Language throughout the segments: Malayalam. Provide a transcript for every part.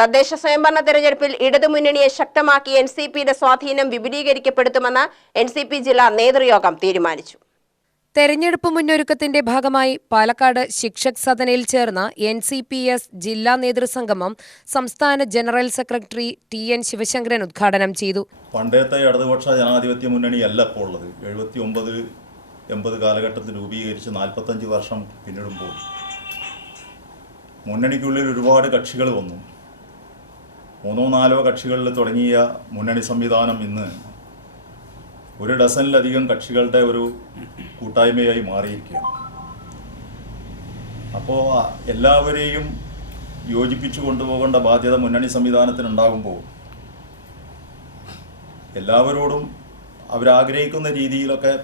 തദ്ദേശ സ്വയംഭരണ തെരഞ്ഞെടുപ്പിൽ ഇടതുമുന്നണിയെ ശക്തമാക്കി എൻ സി പിയുടെ സ്വാധീനം വിപുലീകരിക്കപ്പെടുത്തുമെന്ന് എൻ സി പി ജില്ലാ നേതൃയോഗം തീരുമാനിച്ചു. തെരഞ്ഞെടുപ്പ് മുന്നൊരുക്കത്തിന്റെ ഭാഗമായി പാലക്കാട് ശിക്ഷക് സദനയിൽ ചേർന്ന എൻ സി പി എസ് ജില്ലാ നേതൃസംഗമം സംസ്ഥാന general secretary T N Sivasankaran ഉദ്ഘാടനം ചെയ്തു. പണ്ടത്തെ ഇടതുപക്ഷ ജനാധിപത്യ മുന്നണിയല്ല ഇപ്പോൾ ഉള്ളത്. എഴുപത്തി ഒമ്പത് എൺപത് കാലഘട്ടത്തിൽ രൂപീകരിച്ച് നാൽപ്പത്തഞ്ച് വർഷം പിന്നിടുമ്പോൾ മുന്നണിക്കുള്ളിൽ ഒരുപാട് കക്ഷികൾ വന്നു. മൂന്നോ നാലോ കക്ഷികളിൽ തുടങ്ങിയ മുന്നണി സംവിധാനം ഇന്ന് ഒരു ഡസനിലധികം കക്ഷികളുടെ ഒരു കൂട്ടായ്മയായി മാറിയിരിക്കുകയാണ്. അപ്പോൾ എല്ലാവരെയും യോജിപ്പിച്ചു കൊണ്ടുപോകേണ്ട ബാധ്യത മുന്നണി സംവിധാനത്തിനുണ്ടാകുമ്പോൾ എല്ലാവരോടും അവരാഗ്രഹിക്കുന്ന രീതിയിലൊക്കെ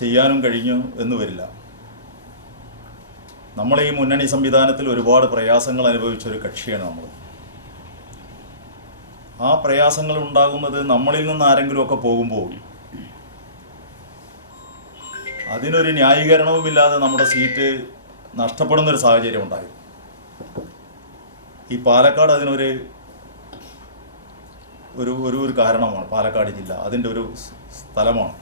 ചെയ്യാനും കഴിഞ്ഞു എന്ന് വരില്ല. നമ്മൾ ഈ മുന്നണി സംവിധാനത്തിൽ ഒരുപാട് പ്രയാസങ്ങൾ അനുഭവിച്ച ഒരു കക്ഷിയാണ് നമ്മൾ. ആ പ്രയാസങ്ങൾ ഉണ്ടാകുന്നത് നമ്മളിൽ നിന്ന് ആരെങ്കിലും ഒക്കെ പോകുമ്പോൾ അതിനൊരു ന്യായീകരണവുമില്ലാതെ നമ്മുടെ സീറ്റ് നഷ്ടപ്പെടുന്ന ഒരു സാഹചര്യം ഉണ്ടായി. ഈ പാലക്കാട് അതിനൊരു ഒരു ഒരു ഒരു കാരണമാണ്. പാലക്കാട് ജില്ല അതിന്റെ ഒരു സ്ഥലമാണ്.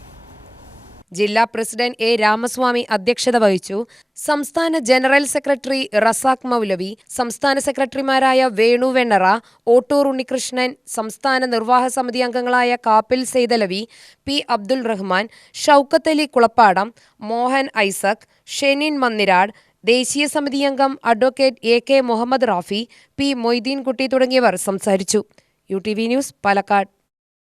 ജില്ലാ പ്രസിഡന്റ് എ രാമസ്വാമി അധ്യക്ഷത വഹിച്ചു. സംസ്ഥാന ജനറൽ സെക്രട്ടറി റസാഖ് മൗലവി സംസ്ഥാന സെക്രട്ടറിമാരായ വേണു വെണ്ണറ ഓട്ടൂർ ഉണ്ണികൃഷ്ണൻ സംസ്ഥാന നിർവാഹ സമിതി അംഗങ്ങളായ കാപ്പിൽ സെയ്തലവി പി അബ്ദുൾ റഹ്മാൻ ഷൌക്കത്ത് അലി കുളപ്പാടം മോഹൻ ഐസക് ഷെനിൻ മന്നിരാട് ദേശീയ സമിതി അംഗം advocate A K Muhammad Rafi P Moideenkutty തുടങ്ങിയവർ സംസാരിച്ചു. U T V news Palakkad.